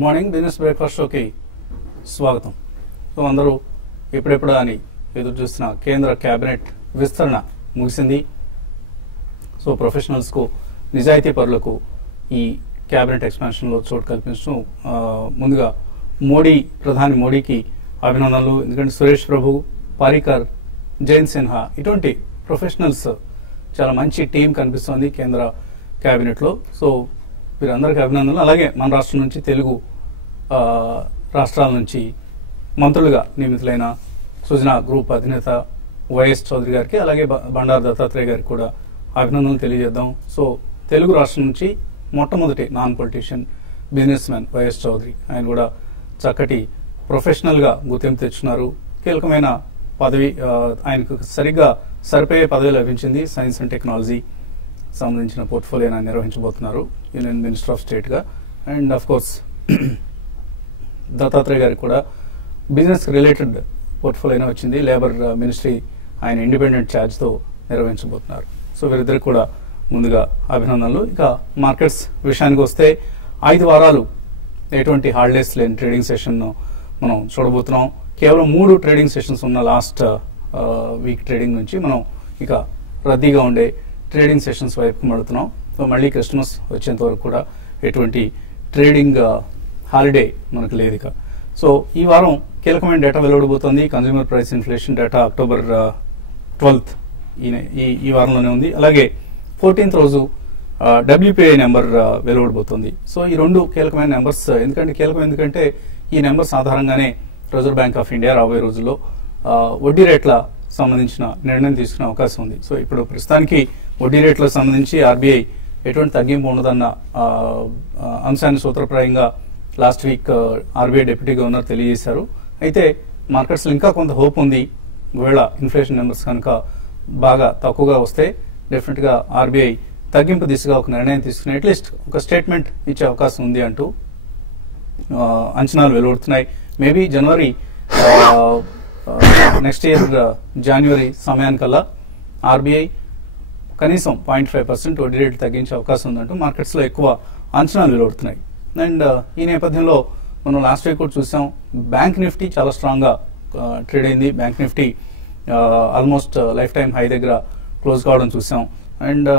Good morning business breakfast షోకి స్వాగతం. So అందరూ ఎప్పుడెప్పుడు అని ఎదురు చూస్తున్న కేంద్ర కేబినెట్ విస్తరణ ముగిసింది. సో ప్రొఫెషనల్స్కు నిజాయితీ పరులకు ఈ కేబినెట్ ఎక్స్పాన్షన్లో చోటు కల్పించడం ముందుగా ప్రధాని మోడీకి అభినందనలు. ఎందుకంటే సురేష్ ప్రభు, పారికర్, జయంత్ సిన్హా ఇటువంటి ప్రొఫెషనల్స్ చాలా మంచి టీం కనిపిస్తోంది కేంద్ర కేబినెట్లో. సో వీరందరికీ అభినందనలు. అలాగే మన రాష్ట్రం నుంచి తెలుగు రాష్ట్రాల నుంచి మంత్రులుగా నియమితులైన సుజనా గ్రూప్ అధినేత వైఎస్ చౌదరి గారికి, అలాగే బండారు దత్తాత్రేయ గారికి కూడా అభినందనలు తెలియజేద్దాం. సో తెలుగు రాష్ట్రం నుంచి మొట్టమొదటి non politician businessman Y S Chowdary, ఆయన కూడా చక్కటి ప్రొఫెషనల్గా గుర్తింపు తెచ్చున్నారు. కీలకమైన పదవి ఆయనకు సరిగ్గా సరిపోయే పదవి లభించింది. సైన్స్ అండ్ టెక్నాలజీ సంబంధించిన పోర్ట్ఫోలియోని ఆయన నిర్వహించబోతున్నారు యూనియన్ మినిస్టర్ ఆఫ్ స్టేట్ గా. అండ్ అఫ్ కోర్స్ దత్తాత్రేయ గారికి కూడా బిజినెస్ రిలేటెడ్ పోర్ట్ఫోలియో వచ్చింది. లేబర్ మినిస్ట్రీ ఆయన ఇండిపెండెంట్ ఛార్జ్ తో నిర్వహించబోతున్నారు. సో వీరిద్దరికి కూడా ముందుగా అభినందనలు. ఇక మార్కెట్స్ విషయానికి వస్తే 5 వారాలు ఎటువంటి హాలిడేస్ లేని ట్రేడింగ్ సెషన్ మనం చూడబోతున్నాం. కేవలం 3 ట్రేడింగ్ సెషన్స్ ఉన్న లాస్ట్ వీక్ ట్రేడింగ్ నుంచి మనం ఇక రద్దీగా ఉండే ట్రేడింగ్ సెషన్స్ వైపుకి మడుతున్నాం. సో మళ్ళీ క్రిస్మస్ వచ్చేంత వరకు కూడా ఎటువంటి ట్రేడింగ్ హాలిడే మనకు లేదు ఇక. సో ఈ వారం కీలకమైన డేటా వెలువడబోతోంది. Consumer price inflation data October 12th ఈ వారంలోనే ఉంది. అలాగే 14th రోజు WPI నెంబర్ వెలువడబోతోంది. సో ఈ 2 కీలకమైన నెంబర్స్. ఎందుకంటే ఈ నెంబర్స్ ఆధారంగానే రిజర్వ్ బ్యాంక్ ఆఫ్ ఇండియా రాబోయే రోజుల్లో వడ్డీ రేట్ల సంబంధించిన నిర్ణయం తీసుకునే అవకాశం ఉంది. సో ఇప్పుడు ప్రస్తుతానికి వడ్డీ రేట్లకు సంబంధించి ఆర్బీఐ ఎటువంటి తగ్గింపు ఉండదన్న అంశాన్ని సూత్రప్రాయంగా last week RBI deputy governor తెలియజేశారు. అయితే మార్కెట్స్ లో ఇంకా కొంత హోప్ ఉంది. ఒకవేళ ఇన్ఫ్లేషన్ నెంబర్స్ కనుక బాగా తక్కువగా వస్తే డెఫినెట్ గా ఆర్బీఐ తగ్గింపు దిశగా ఒక నిర్ణయం తీసుకుని అట్లీస్ట్ ఒక స్టేట్మెంట్ ఇచ్చే అవకాశం ఉంది అంటూ అంచనాలు వెలువడుతున్నాయి. మేబీ జనవరి నెక్స్ట్ ఇయర్ జనవరి సమయానికల్లా ఆర్బీఐ కనీసం 0.5% వడ్డీ రేటు తగ్గించే అవకాశం ఉందంటూ మార్కెట్స్ లో ఎక్కువ అంచనాలు వెలువడుతున్నాయి. అండ్ ఈ నేపథ్యంలో మనం లాస్ట్ వీక్ కూడా చూసాం, బ్యాంక్ నిఫ్టీ చాలా స్ట్రాంగ్ గా ట్రేడ్ అయింది. Bank Nifty almost life time high దగ్గర క్లోజ్ కావడం చూసాం. అండ్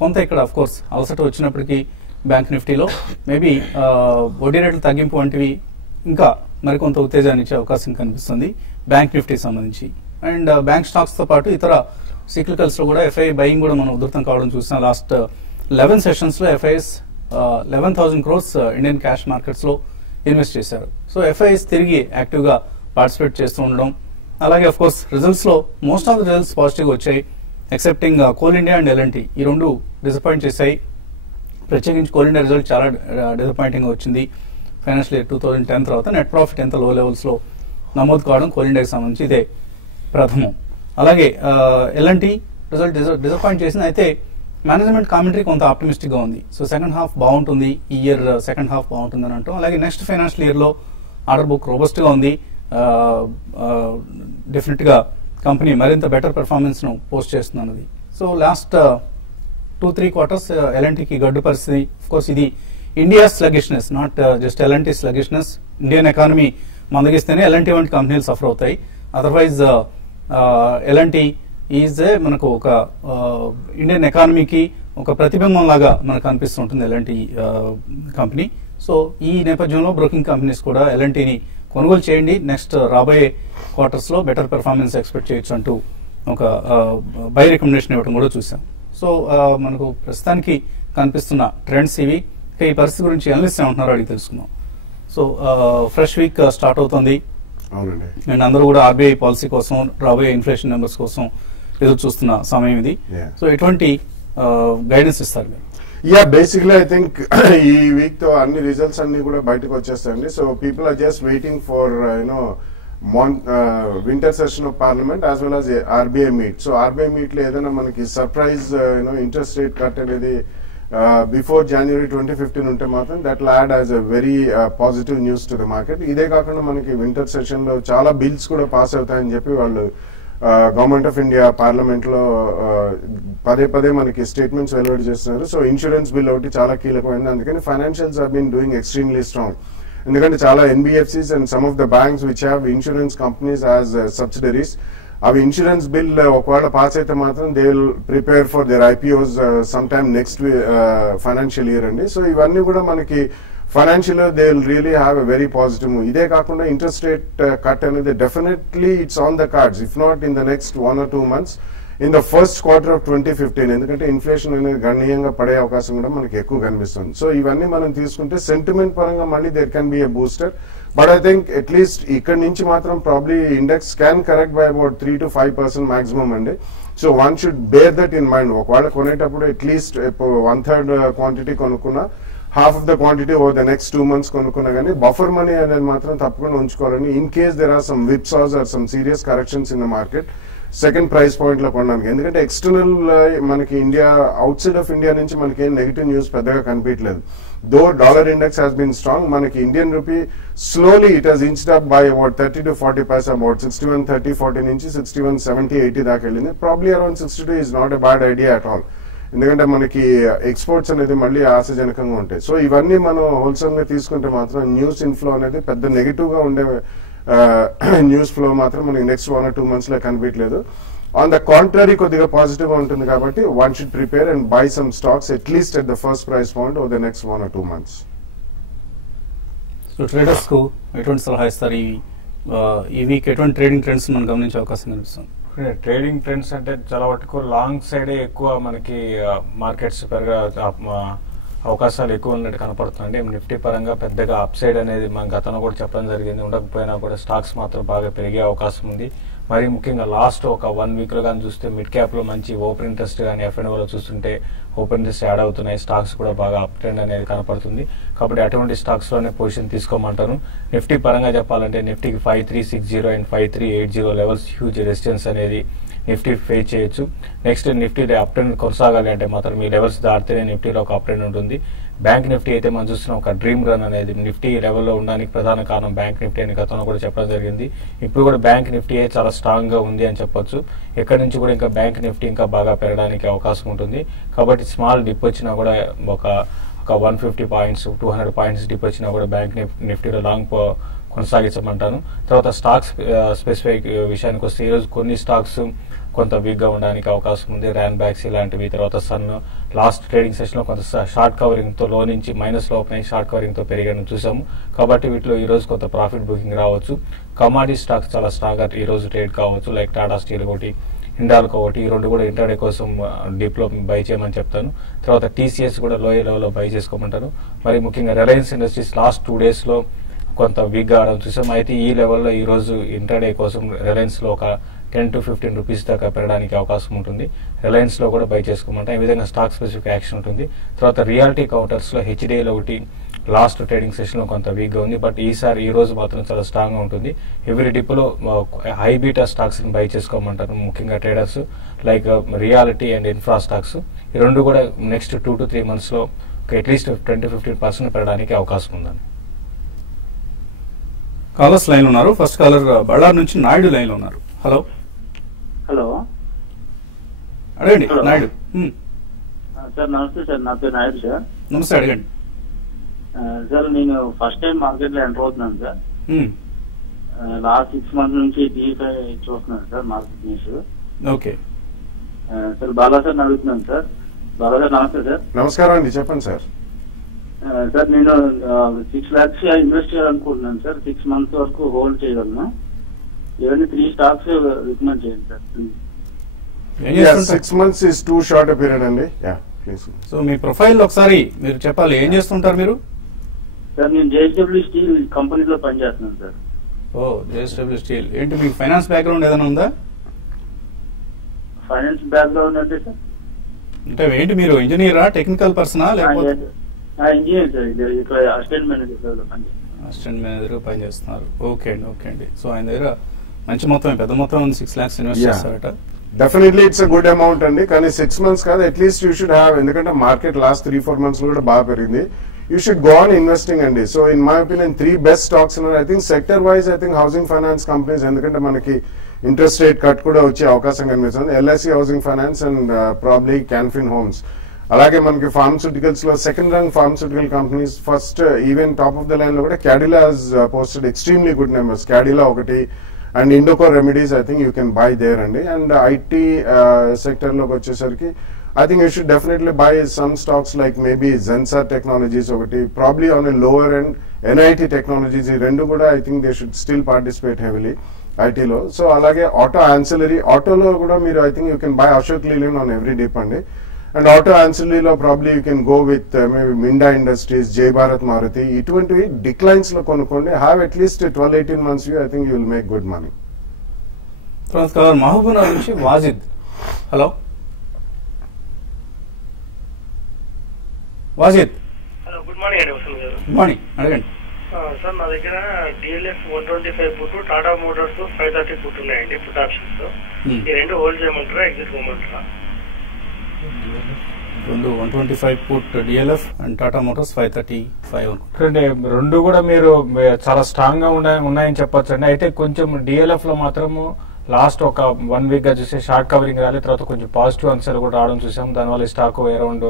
కొంత ఇక్కడ అఫ్ కోర్స్ అలసట వచ్చినప్పటికీ బ్యాంక్ నిఫ్టీలో మేబీ వడ్డీ రేట్ల తగ్గింపు వంటివి ఇంకా మరికొంత ఉత్తేజాన్ని ఇచ్చే అవకాశం కనిపిస్తుంది బ్యాంక్ నిఫ్టీ సంబంధించి. అండ్ బ్యాంక్ స్టాక్స్ తో పాటు ఇతర సిక్లికల్స్ లో కూడా ఎఫ్ఐ బయింగ్ కూడా మనం ఉధృతం కావడం చూసాం. లాస్ట్ 11 సెషన్స్ లో FIs 11,000 crores Indian cash markets లో ఇన్వెస్ట్ చేశారు. సో ఎఫ్ఐఎస్ తిరిగి యాక్టివ్ గా పార్టిసిపేట్ చేస్తూ ఉండడం, అలాగే అఫ్ కోర్స్ రిజల్ట్స్ లో most of the results positive వచ్చాయి ఎక్సెప్టింగ్ కోల్ ఇండియా అండ్ ఎల్ఎన్టీ. ఈ 2 డిసప్పాయింట్ చేశాయి. ప్రత్యేకించి కోల్ ఇండియా రిజల్ట్ చాలా డిసప్పాయింటింగ్ గా వచ్చింది. ఫైనాన్షియల్ ఇయర్ 2010 తర్వాత నెట్ ప్రాఫిట్ ఎంత లో లెవెల్స్ లో నమోదు కావడం కోల్ ఇండియాకి సంబంధించి ఇదే ప్రథమం. అలాగే ఎల్ఎన్టీ రిజల్ట్ డిసప్పాయింట్ చేసింది. అయితే మేనేజ్మెంట్ కామెంటరీ కొంత ఆప్టిమిస్టిక్ గా ఉంది. సో సెకండ్ హాఫ్ బాగుంటుంది, ఈ ఇయర్ సెకండ్ హాఫ్ బాగుంటుంది అని అంటాం. అలాగే నెక్స్ట్ ఫైనాన్షియల్ ఇయర్ లో ఆర్డర్ బుక్ రోబస్ట్ గా ఉంది. డెఫినెట్ గా కంపెనీ మరింత బెటర్ పెర్ఫార్మెన్స్ ను పోస్ట్ చేస్తుంది అన్నది. సో లాస్ట్ 2-3 quarters ఎల్ఎన్టీకి గడ్డు పరిస్థితి. ఆఫ్ కోర్స్ ఇది India sluggishness, not just LNT sluggishness. Indian economy మందగిస్తేనే ఎల్ఎన్టీ వంటి కంపెనీలు సఫర్ అవుతాయి. అదర్వైజ్ ఎల్ఎన్టీ ఈజ్ మనకు ఒక ఇండియన్ ఎకానమీకి ఒక ప్రతిబింబం లాగా మనకు అనిపిస్తుంటుంది ఎల్ఎన్టీ కంపెనీ. సో ఈ నేపథ్యంలో బ్రోకింగ్ కంపెనీస్ కూడా ఎల్ఎన్టీని కొనుగోలు చేయండి, నెక్స్ట్ రాబోయే క్వార్టర్స్ లో బెటర్ పెర్ఫార్మెన్స్ ఎక్స్పెక్ట్ చేయొచ్చు అంటూ ఒక బై రికమెండేషన్ ఇవ్వడం కూడా చూసాం. సో మనకు ప్రస్తుతానికి కనిపిస్తున్న ట్రెండ్స్ ఇవి. ఈ పరిస్థితి గురించి అనలిస్ట్ ఏమంటున్నారో అడిగి తెలుసుకుందాం. సో ఫ్రెష్ వీక్ స్టార్ట్ అవుతుంది అండ్ అందరూ కూడా ఆర్బీఐ పాలసీ కోసం, రాబోయే ఇన్ఫ్లేషన్ నెంబర్స్ కోసం ఎదురు చూస్తున్న సమయం ఇది. సో ఎటువంటి గైడెన్స్ ఇస్తారు మీరు? బేసిక్లీ ఐ థింక్ ఈ వీక్ తో అన్ని రిజల్ట్స్ అన్ని కూడా బయటకు వచ్చేస్తాయండి. So people are just waiting for winter session of parliament as well as RBI meet. So RBI meet లో ఏదైనా మనకి సర్ప్రైజ్ ఇంట్రెస్ట్ రేట్ కట్ అనేది బిఫోర్ January 2015 ఉంటే మాత్రం that will add as a very positive news to the market. ఇదే కాకుండా మనకి winter session లో చాలా బిల్స్ కూడా పాస్ అవుతాయని చెప్పి వాళ్ళు గవర్నమెంట్ ఆఫ్ ఇండియా పార్లమెంట్ లో పదే మనకి స్టేట్మెంట్స్ వెలువడి చేస్తున్నారు. సో ఇన్సూరెన్స్ బిల్ ఒకటి చాలా కీలకమైంది. అందుకని financials have been doing extremely strong. ఎందుకంటే చాలా NBFCs and some of the banks which have insurance companies as subsidiaries, అవి ఇన్సూరెన్స్ బిల్ ఒకవేళ పాస్ అయితే మాత్రం they will prepare for their IPOs some time next financial year అండి. So ఇవన్నీ కూడా మనకి financial they will really have a very positive. ఇదే కాకుండా ఇంట్రెస్ట్ రేట్ కట్ అనేది definitely it's on the cards, if not in the next 1 or 2 months, in the first quarter of 2015. ఎందుకంటే inflation అనేది గణనీయంగా పడే అవకాశం కూడా మనకి ఎక్కువ కనిపిస్తుంది. సో ఇవన్నీ మనం తీసుకుంటే సెంటిమెంట్ పరంగా మళ్ళీ there can be a booster. But I think at least ఇక్కడ నుంచి మాత్రం probably index can correct by about 3 to 5% maximum అండి. So one should bear that in mind. ఒకవేళ కొనేటప్పుడు అట్లీస్ట్ 1/3 క్వాంటిటీ కొనుక్కున్నా, half of the quantity over the next 2 months కొనుక్కున్నా కానీ buffer money అనేది మాత్రం తప్పకుండా ఉంచుకోవాలని, in case there are some whipsaws or some serious corrections in the market second price point లో కొనడానికి. ఎందుకంటే ఎక్స్టర్నల్ మనకి India outside of India నుంచి మనకి ఏం నెగిటివ్ న్యూస్ పెద్దగా కనిపించలేదు. Though dollar index has been strong. మనకి Indian rupee slowly it has inched up by about 30 to 40 paisa, about 61.30-40 నుంచి 61.70-80 దాకా వెళ్ళింది. Probably around 62 is not a bad idea at all. ఎందుకంటే మనకి ఎక్స్పోర్ట్స్ అనేది మళ్ళీ ఆశాజనకంగా ఉంటాయి. సో ఇవన్నీ మనం హోల్సేల్ గా తీసుకుంటే మాత్రం న్యూస్ ఇన్ఫ్లో అనేది పెద్ద నెగిటివ్ గా ఉండే న్యూస్ ఫ్లో మాత్రం మనకి నెక్స్ట్ 1 or 2 months లో కనిపించలేదు. ఆన్ ద కాంట్రరీ కొద్దిగా పాజిటివ్ గా ఉంటుంది కాబట్టి one should prepare and buy some stocks at least at the first price point over the next 1 or 2 months. So traders కు ఎటువంటి సలహా ఇస్తారు? ఈ వీక్ ఎటువంటి ట్రేడింగ్ ట్రెండ్స్ మనం గమనించే అవకాశం కనిపిస్తుంది? ట్రేడింగ్ ట్రెండ్స్ అంటే చాలా వరకు లాంగ్ సైడే ఎక్కువ మనకి మార్కెట్స్ పెరగ అవకాశాలు ఎక్కువ ఉన్నట్టు కనపడుతుంది. నిఫ్టీ పరంగా పెద్దగా అప్ సైడ్ అనేది మన గతంలో కూడా చెప్పడం జరిగింది, ఉండకపోయినా కూడా స్టాక్స్ మాత్రం బాగా పెరిగే అవకాశం ఉంది. మరి ముఖ్యంగా లాస్ట్ ఒక 1 week లో కానీ చూస్తే మిడ్ క్యాప్ లో మంచి ఓపెన్ ఇంట్రెస్ట్ కానీ F&O లో చూస్తుంటే ఓపెన్ ఇంట్రెస్ట్ యాడ్ అవుతున్నాయి. స్టాక్స్ కూడా బాగా అప్ ట్రెండ్ అనేది కనపడుతుంది. కాబట్టి అటువంటి స్టాక్స్ లోనే పొజిషన్ తీసుకోమంటాను. నిఫ్టీ పరంగా చెప్పాలంటే నిఫ్టీకి 5360 అండ్ 5380 లెవెల్స్ హ్యూజ్ రెసిస్టెన్స్ అనేది నిఫ్టీ ఫేస్ చేయొచ్చు. నెక్స్ట్ నిఫ్టీ అప్ ట్రెండ్ కొనసాగాలి అంటే మాత్రం ఈ లెవెల్స్ దాటితేనే నిఫ్టీలో ఒక అప్ ట్రెండ్ ఉంటుంది. బ్యాంక్ నిఫ్టీ అయితే మనం చూస్తున్నాం ఒక డ్రీమ్ రన్ అనేది నిఫ్టీ లెవెల్లో ఉండడానికి ప్రధాన కారణం బ్యాంక్ నిఫ్టీ అని గతంలో కూడా చెప్పడం జరిగింది. ఇప్పుడు కూడా బ్యాంక్ నిఫ్టీ చాలా స్ట్రాంగ్ గా ఉంది అని చెప్పొచ్చు. ఎక్కడి నుంచి కూడా ఇంకా బ్యాంక్ నిఫ్టీ ఇంకా బాగా పెరగడానికి అవకాశం ఉంటుంది. కాబట్టి స్మాల్ డిప్ వచ్చినా కూడా ఒక 150 points 200 points డిప్ వచ్చినా కూడా బ్యాంక్ నిఫ్టీలో లాంగ్ కొనసాగించమంటాను. తర్వాత స్టాక్స్ స్పెసిఫిక్ విషయానికి వస్తే ఈరోజు కొన్ని స్టాక్స్ కొంత వీక్ గా ఉండడానికి అవకాశం ఉంది. ర్యాన్ బ్యాక్స్ ఇలాంటివి, తర్వాత సన్ లాస్ట్ ట్రేడింగ్ సెషన్ లో కొంత షార్ట్ కవరింగ్ తో లో నుంచి మైనస్ లో ఓపెన్ అయ్యి షార్ట్ కవరింగ్ తో పెరిగాను చూసాము. కాబట్టి వీటిలో ఈ రోజు కొంత ప్రాఫిట్ బుకింగ్ రావచ్చు. కమాడిటీ స్టాక్స్ చాలా స్ట్రాంగ్ గా ఈ రోజు ట్రేడ్ కావచ్చు. లైక్ టాటా స్టీల్ ఒకటి, హిండాల్కో ఒకటి, ఈ రెండు కూడా ఇంటర్డే కోసం డీప్ లో బై చేయమని చెప్తాను. తర్వాత TCS కూడా లోయర్ లెవెల్ లో బై చేసుకోమంటాను. మరి ముఖ్యంగా రిలయన్స్ ఇండస్ట్రీస్ లాస్ట్ 2 days లో కొంత వీక్ గా ఆడడం చూసాం. అయితే ఈ లెవెల్లో ఈ రోజు ఇంటర్డే కోసం రిలయన్స్ లో ఒక 10 to 15 rupees దాకా పెరగడానికి అవకాశం ఉంటుంది. రిలయన్స్ లో కూడా బై చేసుకోమంటాం. ఈ విధంగా స్టాక్ స్పెసిఫిక్ యాక్షన్ ఉంటుంది. తర్వాత రియాలిటీ కౌంటర్స్ లో HDL ఒకటి లాస్ట్ ట్రేడింగ్ సెషన్ లో కొంత వీక్ గా ఉంది. బట్ ఈ రోజు మాత్రం చాలా స్ట్రాంగ్ గా ఉంటుంది. ఎవ్రీ డిప్ లో హై బీటా స్టాక్స్ ని బై చేసుకోమంటారు ముఖ్యంగా traders, like reality and infra stocks. ఈ రెండు కూడా నెక్స్ట్ 2 to 3 months లో అట్లీస్ట్ 10-15% పెరగడానికి అవకాశం ఉందని. కాలర్స్ లైన్ ఉన్నారు. ఫస్ట్ కాలర్ బళ్ళారి నుంచి నాయుడు లైన్ లో ఉన్నారు. హలో హలో అడగండి నాయుడు. సార్ నమస్తే సార్, నా పేరు నాయుడు సార్. నమస్తే, అడగండి సార్. నేను ఫస్ట్ టైం మార్కెట్ లో ఎంటర్ అవుతున్నాను సార్. లాస్ట్ 6 months నుంచి DFI చూస్తున్నాను sir market news. Okay sir Bala sir అడుగుతున్నాను సార్. బాలా సార్ నమస్తే సార్. నమస్కారం అండి, చెప్పండి సార్. సార్ నేను 6 lakhs ఇన్వెస్ట్ చేయాలనుకుంటున్నాను సార్. 6 months వరకు హోల్డ్ చేయగలను. ఇవన్నీ 3 stocks రికమెండ్ చేయండి sir. 6 months is too short a period అండి. ప్లీజ్. సో మీ ప్రొఫైల్ ఒకసారి మీరు చెప్పాలి, ఏం చేస్తుంటారు మీరు? సార్ నేను JSW స్టీల్ కంపెనీలో పనిచేస్తున్నాను సార్. ఓ, JSW స్టీల్. ఏంటి మీకు ఫైనాన్స్ బ్యాక్గ్రౌండ్ ఏదైనా ఉందా? ఫైనాన్స్ బ్యాక్గ్రౌండ్ అంటే సార్ అంటే ఏంటి, మీరు ఇంజనీరా, టెక్నికల్ పర్సనా, లేకపోతే ఇంజనీర్ సార్. ఇక్కడ అసిస్టెంట్ మేనేజర్ పనిచేస్తున్నాను. అసిస్టెంట్ మేనేజర్ పనిచేస్తున్నారు. ఓకే అండి, ఓకే అండి. సో ఆయన దగ్గర మంచి మొత్తం, పెద్ద మొత్తం ఉంది, 6 lakhs ఇన్వెస్ట్ చేస్తారట. Definitely it's a good amount అండి. కానీ 6 months కాదు, అట్లీస్ట్ యూ షుడ్ హ్యావ్. ఎందుకంటే మార్కెట్ లాస్ట్ 3-4 months లో కూడా బాగా పెరిగింది. You should go on investing అండి. So in my opinion 3 best stocks ఉన్నాయి. I think sector wise I think housing finance companies, ఎందుకంటే మనకి ఇంట్రెస్ట్ రేట్ కట్ కూడా వచ్చే అవకాశం కనిపిస్తుంది. LIC housing finance and probably Canfin homes. అలాగే మనకి ఫార్మస్యూటికల్స్ లో second rank pharmaceutical companies first even top of the line లో కూడా Cadila has posted extremely good numbers. Cadila ఒకటి and Indoco remedies I think you can buy there అండి. And IT sector లోకి వచ్చేసరికి I think you should definitely buy some stocks like maybe Zensar Technologies ఒకటి, probably on a lower end NIT Technologies, ఈ రెండు కూడా I think they should still participate heavily IT లో. So అలాగే auto ancillary, ఆటోలో కూడా మీరు I think you can buy Ashok Leyland on every dip అండి. అండ్ ఆటో ఆన్సిలరీలో probably you can go with maybe Minda industries, Jai Bharat Maruti, ఇటువంటివి డిక్లైన్స్ లో కొనుక్కోండి. Have at least 12-18 months view. I think you will make good money. తర్వాత మహబూబ్నగర్ నుంచి Wajid. Hello Wajid. Hello, good morning అండి వసంత్ గారు. Good morning, అడగండి. సార్ నా దగ్గర DLF 125 put, Tata Motors 530 put ఉన్నాయండి, పుట్ ఆప్షన్స్. ఈ రెండు హోల్డ్ చేయమంటారా, ఎగ్జిట్ చేయమంటారా? 125 put DLF and Tata Motors 535. రెండు కూడా మీరు చాలా స్ట్రాంగ్ గా ఉన్నాయని చెప్పొచ్చు అండి. అయితే కొంచెం డిఎల్ఎఫ్ లో మాత్రము లాస్ట్ ఒక 1 week గా చూసే షార్ట్ కవరింగ్ రాలి, తర్వాత కొంచెం పాజిటివ్ అంశాలు కూడా రావడం చూసాం. దానివల్ల స్టాక్ అరౌండ్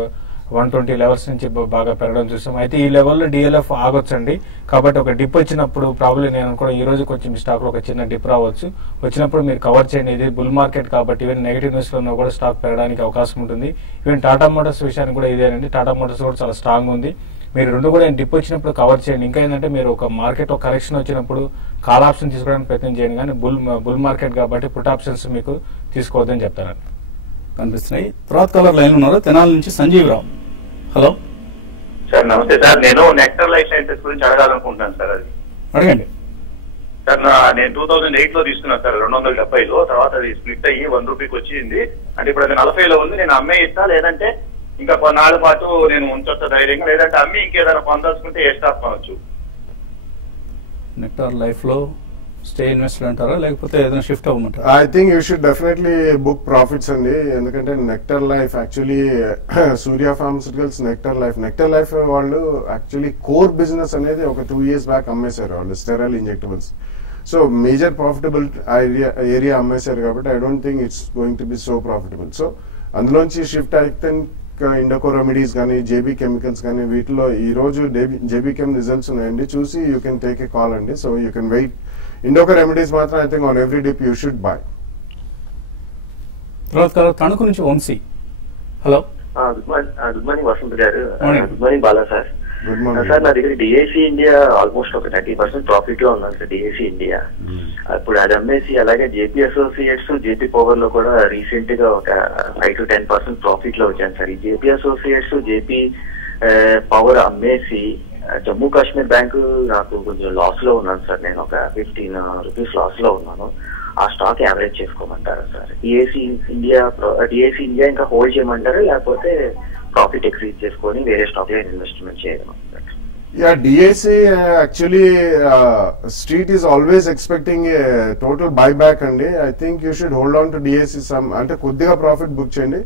120 లెవెల్స్ నుంచి బాగా పెరగడం చూసాం. అయితే ఈ లెవెల్లో డిఎల్ఎఫ్ ఆగొచ్చండి. కాబట్టి ఒక డిప్ వచ్చినప్పుడు ప్రాబ్లం నేను అనుకోవడం ఈ రోజు కొంచెం స్టాక్ లో ఒక చిన్న డిప్ రావచ్చు. వచ్చినప్పుడు మీరు కవర్ చేయండి. ఇది బుల్ మార్కెట్ కాబట్టి ఈవెన్ నెగిటివ్ న్యూస్ లో కూడా స్టాక్ పెరగడానికి అవకాశం ఉంటుంది. ఈవెన్ టాటా మోటార్స్ విషయానికి కూడా ఇదేనండి. టాటా మోటార్స్ కూడా చాలా స్ట్రాంగ్ ఉంది. మీరు రెండు కూడా డిప్ వచ్చినప్పుడు కవర్ చేయండి. ఇంకా ఏంటంటే మీరు ఒక మార్కెట్ కరెక్షన్ వచ్చినప్పుడు కాల్ ఆప్షన్ తీసుకోవడానికి ప్రయత్నం చేయండి. కానీ బుల్ మార్కెట్ కాబట్టి పుట్ ఆప్షన్స్ మీకు తీసుకోవద్దని చెప్తానండి. కనిపిస్తున్నాయి. తర్వాత కలర్ లైన్ ఉన్నారు. తెనాలి నుంచి సంజీవ్ రావు. హలో సార్, నమస్తే సార్. నేను నెక్టర్ లైఫ్ సైన్సెస్ గురించి అడగాలనుకుంటున్నాను సార్. అది అడగండి సార్. నేను 2008 లో తీసుకున్నాను సార్, 270లో. తర్వాత అది స్ప్లిట్ అయ్యి 1 రూపీకి వచ్చింది. అంటే ఇప్పుడు అది 40లో ఉంది. నేను అమ్మే ఇస్తా, లేదంటే ఇంకా కొన్నాళ్ళ పాటు నేను ఉంచొచ్చా ధైర్యంగా, లేదంటే అమ్మి ఇంకేదైనా పొందాల్సుకుంటే ఏ స్టాక్ కొనవచ్చు? నెక్టార్ లైఫ్ లో స్టే ఇన్వెస్టర్ అంటారా, లేకపోతే ఏదైనా షిఫ్ట్ అవ్వమంటారా? I think you should definitely book profits అండి. ఎందుకంటే Nectar life actually Surya pharmaceuticals, Nectar life వాళ్ళు యాక్చువల్లీ కోర్ బిజినెస్ అనేది ఒక 2 years బ్యాక్ అమ్మేశారు వాళ్ళు, sterile injectables. So major profitable area అమ్మేశారు కాబట్టి I don't think it's going to be so profitable. So అందులోంచి షిఫ్ట్ అయితే ఇండోకో రెమెడీస్ కానీ, జేబీ కెమికల్స్ కానీ, వీటిలో ఈ రోజు జేబీ కెమ్ రిజల్ట్స్ ఉన్నాయండి. చూసి you can take a call అండి. So you can wait. Indoco remedies మాత్రం I think on every dip you should buy. తర్వాత తణుకు నుంచి Vamsi. Hello, good morning Vasanth గారు. Good morning Bala sir. Good morning sir. నా దగ్గర డిఏసీ ఇండియా ఆల్మోస్ట్ ఒక 30% ప్రాఫిట్ లో ఉన్నాను సార్. డిఏసీ ఇండియా ఇప్పుడు అది అమ్మేసి, అలాగే జేపీ అసోసియేట్స్, జేపీ పవర్ లో కూడా రీసెంట్ గా ఒక 5 to 10% ప్రాఫిట్ లో వచ్చాను సార్. ఈ జేపీ అసోసియేట్స్, జేపీ పవర్ అమ్మేసి జమ్మూ కాశ్మీర్ బ్యాంకు నాకు కొంచెం లాస్ లో ఉన్నాను సార్. నేను ఒక 15 రూపీస్ లాస్ లో ఉన్నాను. ఆ స్టాక్ యావరేజ్ చేసుకోమంటారా సార్? డిఏసీ ఇండియా ఇంకా హోల్డ్ చేయమంటారా, లేకపోతే ప్రాఫిట్ ఎక్సీడ్ చేసుకొని వేరే స్టాక్ లో ఇన్వెస్ట్మెంట్ చేయగలమంటారా? Yeah, DAC actually street is always expecting a total buyback అండి. I think you should hold on to DAC some, అంటే కొద్దిగా ప్రాఫిట్ బుక్ చేయండి.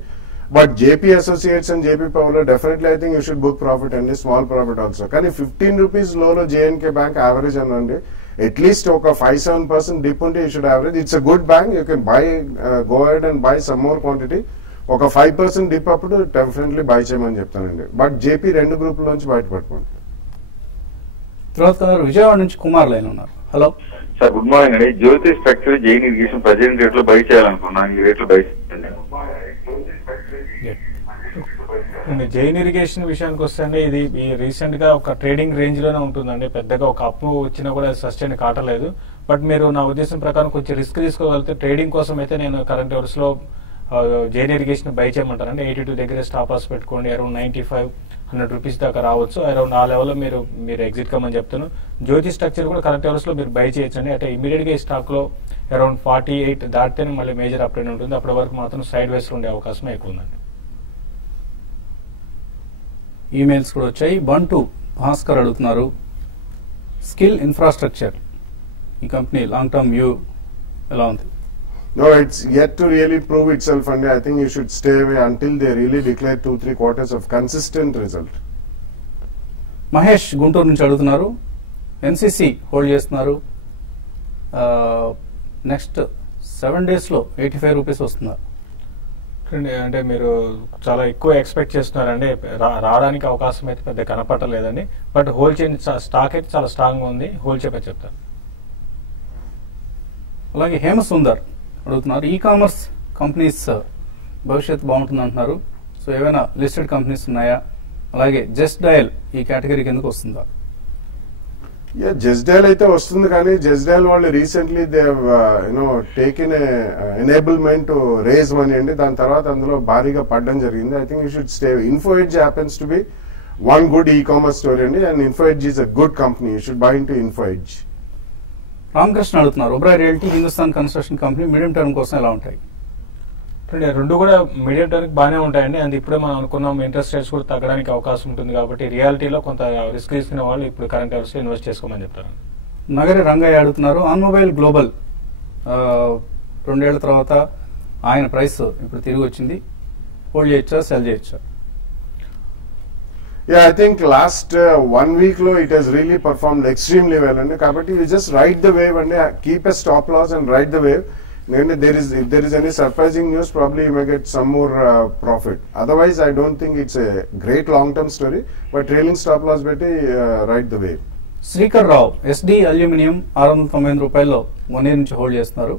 But JP associates and JP power లో definitely I think you should book profit అండి, small profit also. కానీ 15 rupees లోలో JNK bank average అనండి. At least ఒక 5-7% dip ఉంటే you should average. It's a good bank, you can buy, go ahead and buy some more quantity. ఒక 5% dip అప్పుడు definitely by చేయమని చెప్తానండి. బట్ జేపీ 2 గ్రూపుల నుంచి బయటపడుకోండి. తర్వాత విజయవాడ నుంచి కుమార్ లైన్ ఉన్నారు. హలో సార్, గుడ్ మార్నింగ్ అండి. Jyothi structure Jain irrigation present rate లో బై చేయాలనుకున్నాను. ఈ రేట్ లో బై చేయండి. జైన్ ఇరిగేషన్ విషయానికి వస్తే ఇది రీసెంట్ గా ఒక ట్రేడింగ్ రేంజ్ లోనే ఉంటుందండి. పెద్దగా ఒక అప్పు వచ్చినా కూడా సస్టైన్ కావట్లేదు. బట్ మీరు నా ఉద్దేశం ప్రకారం కొంచెం రిస్క్ తీసుకోగలిగితే ట్రేడింగ్ కోసం అయితే నేను కరెంట్ అవర్స్ లో జైన్ ఇరిగేషన్ బై చేయమంటారండి. 82 దగ్గర స్టాప్ లాస్ పెట్టుకోండి. అరౌండ్ 95-100 రూపీస్ దాకా రావచ్చు. అరౌండ్ ఆ లెవెల్లో మీరు ఎగ్జిట్ కమ్మని చెప్తాను. జ్యోతి స్ట్రక్చర్ కూడా కరెంట్ అవర్స్ లో మీరు బై చేయొచ్చండి. అంటే ఇమీడియట్ గా ఈ స్టాక్ లో అరౌండ్ 48 దాటితేనే మళ్ళీ మేజర్ అప్ ట్రెండ్ ఉంటుంది. అప్పటి వరకు మాత్రం సైడ్ వేస్ ఉండే అవకాశం ఎక్కువ ఉందండి. ఈమెయిల్స్ కూడా వచ్చాయి. బంటు భాస్కర్ అడుగుతున్నారు, స్కిల్ ఇన్ఫ్రాస్ట్రక్చర్ ఈ కంపెనీ లాంగ్ టర్మ్ వ్యూ ఎలా ఉంది? No, it's yet to really prove itself, and I think you should stay away until they really declare 2-3 quarters of consistent result. Mahesh Guntur నుంచి అడుగుతున్నారు, ఎన్సిసి హోల్డ్ చేస్తున్నారు, నెక్స్ట్ 7 days లో 85 rupees వస్తుందా? అంటే మీరు చాలా ఎక్కువ ఎక్స్పెక్ట్ చేస్తున్నారండి, రావడానికి అవకాశం అయితే పెద్ద కనపడలేదండి. బట్ హోల్ చైన్ స్టాక్ అయితే చాలా స్ట్రాంగ్ గా ఉంది, హోల్ చేయమని చెప్తాను. అలాగే హేమసుందర్ అడుగుతున్నారు, ఈ కామర్స్ కంపెనీస్ భవిష్యత్తు బాగుంటుంది అంటున్నారు. సో ఏవైనా లిస్టెడ్ కంపెనీస్ ఉన్నాయా? అలాగే జస్ట్ డయల్ ఈ కేటగిరీకి ఎందుకు వస్తుందా? జెస్డైల్ అయితే వస్తుంది, కానీ జెస్డైల్ వాళ్ళు recently they taken enablement raise money అండి. దాని తర్వాత అందులో భారీగా పడడం జరిగింది. I think you should stay. Info Edge happens to be one good e commerce story అండి, and Info Edge is a good company. You should buy in to Info Edge. Ramakrishna అడుగుతున్నారు, Oberoi realty, Hindustan construction company medium term కోసం ఎలా ఉంటాయి? రెండు కూడా medium term బాగానే ఉంటాయండి. And ఇప్పుడే మనం అనుకున్నాం ఇంట్రెస్ట్ రేట్స్ కూడా తగ్గడానికి అవకాశం ఉంటుంది కాబట్టి రియాలిటీలో కొంత రిస్క్ తీసుకునే వాళ్ళు ఇప్పుడు కరెంట్ అవర్స్ లో ఇన్వెస్ట్ చేసుకోమని చెప్తారు. నగరి రంగయ్య అడుగుతున్నారు, ఆన్మొబైల్ గ్లోబల్ 2 ఏళ్ల తర్వాత ఆయన ప్రైస్ ఇప్పుడు తిరిగి వచ్చింది, హోల్డ్ చేయొచ్చా, సెల్ చేయొచ్చా? I think last 1 week lo it has really performed extremely well and kabatti you just ride the wave and keep a stop loss and ride the wave. Then if there is any surprising news, probably you may get some more profit. Otherwise, I don't think it's a great long-term story. But trailing stop loss betti ride the wave. Srikar Rao, SD Aluminium 690 రూపాయల్లో 1 year నుంచి hold చేస్తున్నారు,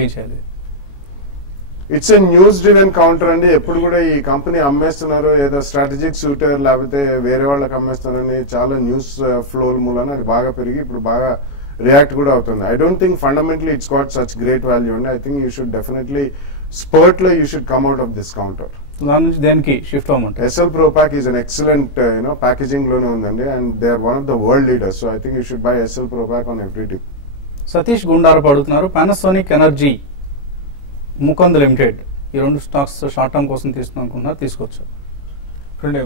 ఏం చేయాలి? It's a news driven counter అండి. ఎప్పుడు కూడా ఈ company అమ్మేస్తున్నారు, ఏదో స్ట్రాటజిక్ సూటర్ లేకపోతే వేరే వాళ్ళకి అమ్మేస్తున్నారని చాలా న్యూస్ ఫ్లో మూలన అది బాగా పెరిగి ఇప్పుడు బాగా రియాక్ట్ కూడా అవుతుంది. I don't think fundamentally it's got such great value అండి. I think you should definitely spurt లో you should come out of this counter. దాని నుంచి దేనికి షిఫ్ట్ అవ్వమంటారు? SL Propack is an excellent packaging లోనే ఉందండి, and they are one of the world leaders. So I think you should buy SL Propack on every dip. Satish Gundarapu అడుగుతున్నారు, Panasonic energy, Mukund limited, ఈ 2 stocks short term కోసం తీసుకున్నాం అనుకున్నారు, తీసుకోవచ్చు?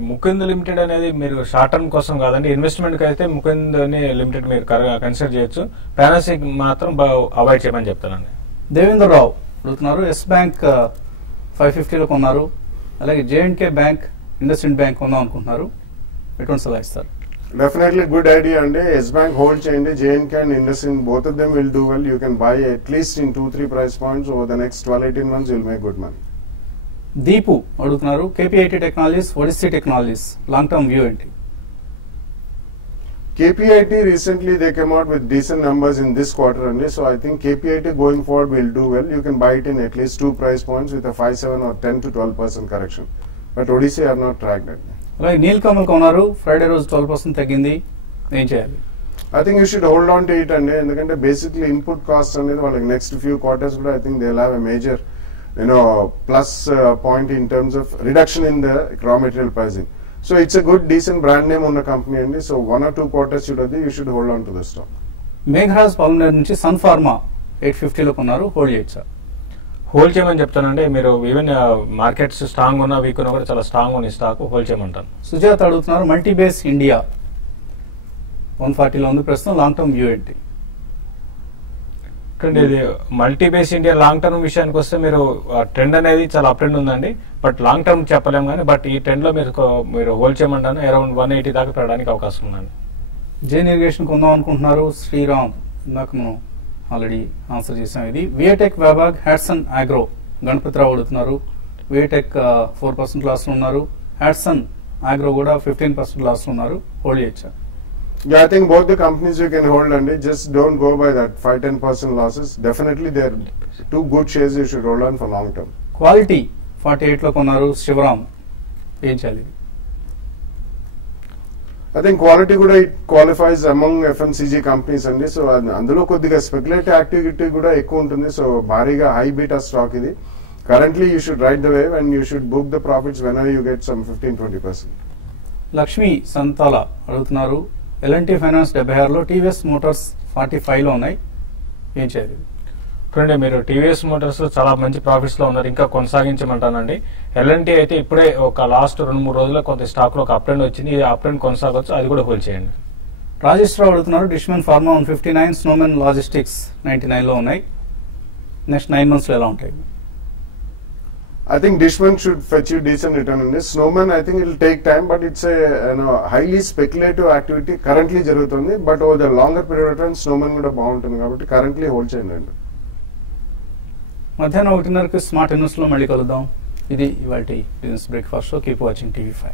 Mukund limited అనేది మీరు షార్ట్ టర్మ్ కోసం కాదండి, ఇన్వెస్ట్మెంట్ కి అయితే ముకుంద్ లిమిటెడ్ మీరు కన్సిడర్ చేయొచ్చు. పానాసోనిక్ మాత్రం అవాయిడ్ చేయమని చెప్తానండి. దేవేంద్ర రావు అడుగుతున్నారు, ఎస్ బ్యాంక్ 550లో కొన్నారు, అలాగే జేఎండ్కే బ్యాంక్, ఇండస్ఇండ్ బ్యాంక్ కొందాం అనుకుంటున్నారు, ఎటువంటి సలహా ఇస్తారు? Definitely good idea and S Bank hold cheyandi. JNK and IndusInd, both of them will do well. You can buy at least in 2-3 price points over the next 12-18 months. You'll make good money. Deepu అడుగుతున్నారు, KPIT technologies, Odyssey technologies long term view ఏంటి? KPIT recently they came out with decent numbers in this quarter only, so I think KPIT going forward will do well. You can buy it in at least 2 price points with a 5-7 or 10 to 12% correction. But Odissi I have not tracked that. అలాగే నీల్ కమల్ కొన్నారు, Friday రోజు 12% తగ్గింది, ఏం చేయాలి? I think you should hold on to it and ఎందుకంటే basically input cost అనేది వాళ్ళకి next few quarters కూడా I think they'll have a major plus point in terms of reduction in the raw material pricing. So it's a good decent brand name ఉన్న company అండి. So 1 or 2 quarters you should hold on to the stock. Megharaj Palamaner నుంచి Sun pharma 850లో కొన్నారు, hold చేయొచ్చా? Hold చేయమని చెప్తానండి. మీరు even markets strong ఉన్నా week ఉన్నా కూడా చాలా స్ట్రాంగ్ ఉన్న స్టాక్ హోల్డ్ చేయమంటాను. సుజాత అడుగుతున్నారు, మల్టీబేస్ ఇండియా 140లో ఉంది ప్రస్తుతం, లాంగ్ టర్మ్ వ్యూ ఏంటి? ఇది మల్టీబేస్ ఇండియా లాంగ్ టర్మ్ విషయానికి వస్తే మీరు ట్రెండ్ అనేది చాలా అప్ ట్రెండ్ ఉందండి, బట్ లాంగ్ టర్మ్ చెప్పలేము కానీ బట్ ఈ ట్రెండ్ లో మీరు హోల్డ్ చేయమంటాను. అరౌండ్ 180 దాకా పెరగడానికి అవకాశం ఉందండి. జైన్ ఇరిగేషన్ కొందాం అనుకుంటున్నారు, శ్రీరామ్, ఇందాక మనం ఆల్రెడీ ఆన్సర్ చేసాం. ఇది వియటెక్, వ్యాబాగ్, హ్యాట్సన్ అగ్రో, గణపతిరావు అడుగుతున్నారు, వియటెక్ 4% లాస్ లో ఉన్నారు, హ్యాట్సన్ అగ్రో కూడా 15% లాస్ లో ఉన్నారు, హోల్డ్ చేయొచ్చా? Yeah, I think both the companies you can hold and just don't go by that 5-10% losses. Definitely they are 2 good shares you should hold on for long term. Quality 48లో కొన్నారు, శివరామ్, ఏం చేయాలి? I think quality kuda it qualifies among FMCG companies andi. So అందులో కొద్దిగా speculative activity కూడా ఎక్కువ ఉంటుంది. So భారీగా high beta stock ఇది. Currently you should ride the wave and you should book the profits whenever you get some 15-20%. Lakshmi Santala అడుగుతున్నారు, L&T finance 76లో, TVS Motors 45లో ఉన్నాయి, ఏం చేయాలి? చూడండి, మీరు టీవీఎస్ మోటార్స్ చాలా మంచి ప్రాఫిట్స్ లో ఉన్నారు, ఇంకా కొనసాగించమంటానండి. ఎల్ఎన్టీ అయితే ఇప్పుడే ఒక లాస్ట్ 2-3 రోజుల్లో కొంత స్టాక్ లో ఒక అప్ ట్రెండ్ వచ్చింది, ఈ అప్ ట్రెండ్ కొనసాగొచ్చు, అది కూడా హోల్డ్ చేయండి. రాజేష్ రావు అడుగుతున్నారు, డిష్మన్ ఫార్మా 159, స్నోమెన్ లాజిస్టిక్స్ 99లో ఉన్నాయి, నెక్స్ట్ 9 months లో ఎలా ఉంటాయి? I think Dishman should fetch you decent return on this. Snowman, I think it will take time, but it's a highly speculative activity currently jarugutundi. But over the longer period of time, Snowman kuda baaguntundi kabatti currently hold cheyandi. మధ్యాహ్నం 1:30కి smart invest లో మళ్ళీ కలుద్దాం. ఇది ఇవాల్టి business breakfast show. Keep watching TV5.